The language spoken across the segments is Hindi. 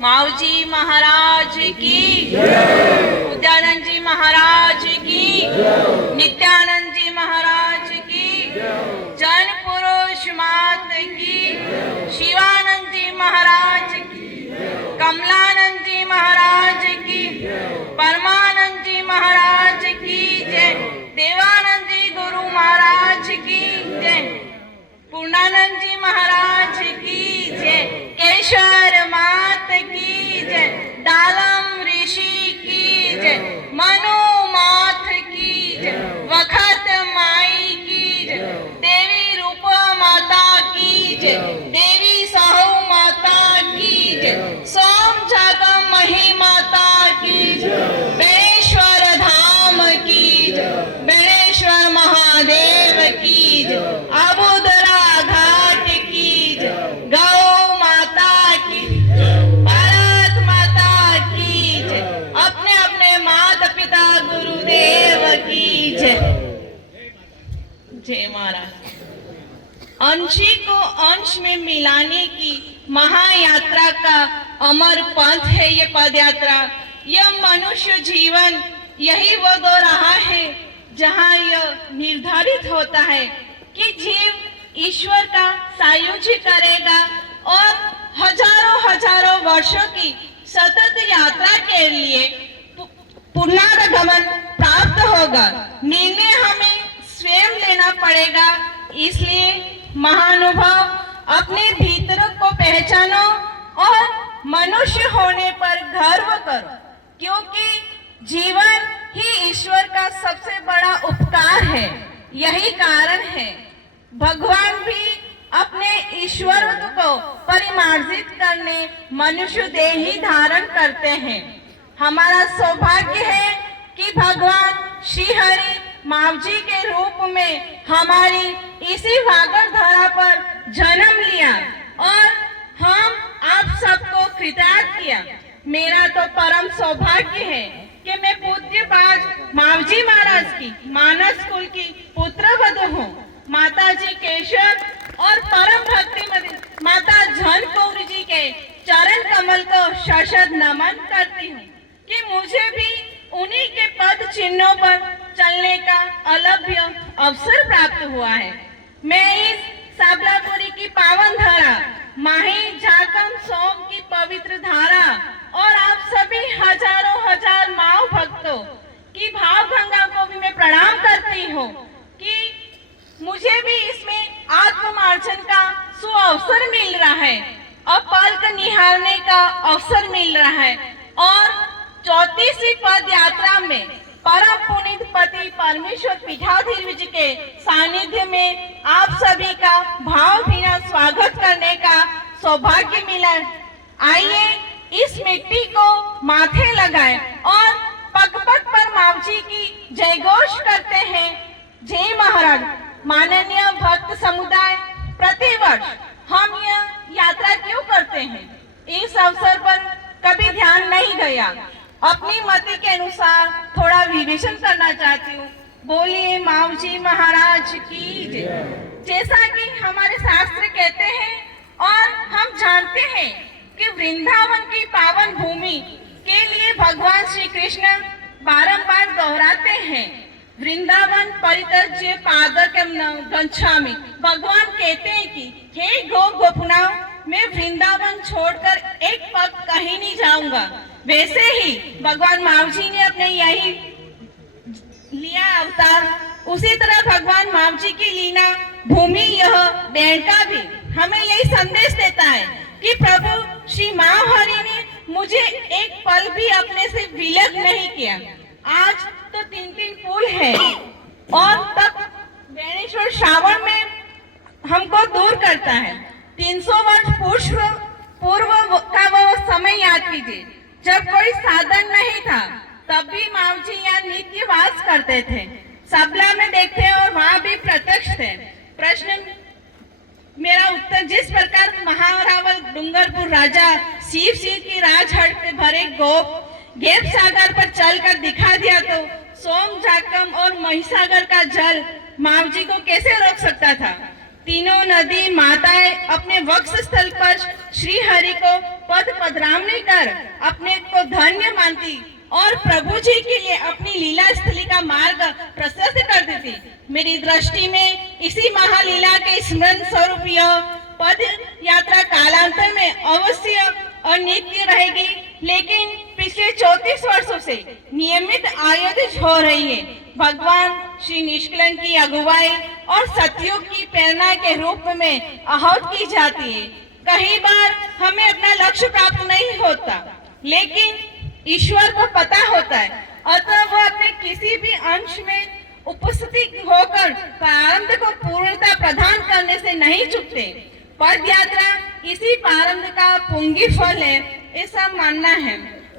माऊजी महाराज की, उद्यानंद जी महाराज की, नित्यानंद जी महाराज की, जन पुरुष मात की, शिवानंद जी महाराज की, कमलानंद जी महाराज की, परमानंद जी महाराज की जय, देवानंद जी गुरु महाराज की जय, पूर्णानंद जी महाराज की जय, केशर मात की जय, दालम ऋषि की जय, मनु माथ की जय, वखत माई की जय, देवी रूप माता की जय, देवी साहू माता की जय, सोम जागम मही माता की जय, बेणेश्वर धाम की जय, बेणेश्वर महादेव की जय, अबुदरा घाट की जय, गौ माता की जय, भारत माता की जय, अपने अपने माता पिता गुरुदेव की जय। जय महाराज। अंशी को अंश में मिलाने की महायात्रा का अमर पंथ है ये पद यात्रा। यह मनुष्य जीवन यही वो दो राह है जहाँ यह निर्धारित होता है कि जीव ईश्वर का सायुज्य करेगा और हजारों हजारों वर्षों की सतत यात्रा के लिए पुनरागमन प्राप्त होगा। निर्णय हमें स्वयं लेना पड़ेगा। इसलिए महानुभाव अपने भीतर को पहचानो और मनुष्य होने पर गर्व करो, क्योंकि जीवन ही ईश्वर का सबसे बड़ा उपकार है। यही कारण है भगवान भी अपने ईश्वरत्व को परिमार्जित करने मनुष्य देही धारण करते हैं। हमारा सौभाग्य है कि भगवान श्री हरि मावजी के रूप में हमारी इसी भागर धरा पर जन्म लिया और हम आप सबको कृतार्थ किया। मेरा तो परम सौभाग्य है कि मैं पूज्यपाद मावजी महाराज की मानस कुल की पुत्रवधू हूँ। माता जी केशर और परम भक्तिमती माता जन कौर जी के चरण कमल को शशद नमन करती हूँ कि मुझे भी उन्हीं के पद चिन्हों पर चलने का अलभ्य अवसर प्राप्त हुआ है। मैं इस साबलापुरी की पावन धारा, माही झाकम सोम की पवित्र धारा और आप सभी हजारों हजार माओ भक्तों की भाव गंगा को भी मैं प्रणाम करती हूँ कि मुझे भी इसमें आत्मार्जन का सुअवसर मिल रहा है और पल्क निहारने का अवसर मिल रहा है और 34वीं पद यात्रा में परम पुनीत पति परमेश्वर पीठाधीश के सानिध्य में आप सभी का भावभीना स्वागत करने का सौभाग्य मिला। आइए इस मिट्टी को माथे लगाएं और पग पग पर मावजी की जयघोष करते हैं। जय महाराज। माननीय भक्त समुदाय, प्रतिवर्ष हम यह यात्रा क्यों करते हैं, इस अवसर पर कभी ध्यान नहीं गया। अपनी मति के अनुसार थोड़ा विवेचन करना चाहती हूँ। बोलिए मावजी महाराज की जय। जैसा कि हमारे शास्त्र कहते हैं और हम जानते हैं कि वृंदावन की पावन भूमि के लिए भगवान श्री कृष्ण बारंबार दोहराते हैं, वृंदावन परित्यज्य पादकम न गच्छामि। भगवान कहते हैं कि हे गोपनाओं, मैं वृंदावन छोड़कर एक पग कहीं नहीं जाऊंगा। वैसे ही भगवान मावजी ने अपने यही लिया अवतार, उसी तरह भगवान मावजी की लीला भूमि यह बेंका भी हमें यही संदेश देता है कि प्रभु श्री मावहरि ने मुझे एक पल भी अपने से विलग नहीं किया। आज तो 3 पुल है और तब बेणेश्वर श्रावण में हमको दूर करता है। 300 वर्ष पूर्व का वो समय याद कीजिए जब कोई साधन नहीं था, तब भी मावजी यहाँ नित्य वास करते थे। सबला में देखते और वहाँ भी प्रत्यक्ष थे। प्रश्न मेरा उत्तर, जिस प्रकार महारावल डूंगरपुर राजा शिव सिंह की राजहट पे भरे गेप सागर पर चलकर दिखा दिया, तो सोम झाकम और महिसागर का जल मावजी को कैसे रोक सकता था। तीनों नदी माताएं अपने वक्ष स्थल पर श्री हरि को पद पधरामनी कर अपने को धन्य मानती और प्रभु जी के लिए अपनी लीला स्थली का मार्ग प्रशस्त करती थी। मेरी दृष्टि में इसी महालीला के स्मरण स्वरूप यह पद यात्रा कालांतर में अवश्य और नित्य रहेगी, लेकिन पिछले 34 वर्षों से नियमित आयोजित हो रही है। भगवान श्री निष्कलन की अगुवाई और सतयुग की प्रेरणा के रूप में आहूत की जाती है। कई बार हमें अपना लक्ष्य प्राप्त नहीं होता, लेकिन ईश्वर को पता होता है, अतः वह अपने किसी भी अंश में उपस्थित होकर प्रारंभ को पूर्णता प्रदान करने से नहीं चूकते। पद यात्रा इसी प्रारंभ का पुंगी फल है, ऐसा मानना है।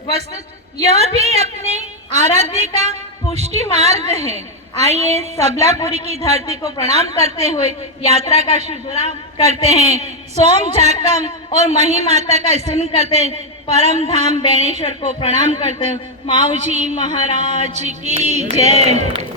वस्तु यह भी अपने आराध्य का पुष्टि मार्ग है। आइए सबलापुरी की धरती को प्रणाम करते हुए यात्रा का शुभारंभ करते हैं। सोम जाकम और मही माता का स्मरण करते हैं। परम धाम बेणेश्वर को प्रणाम करते हैं। माऊजी महाराज की जय।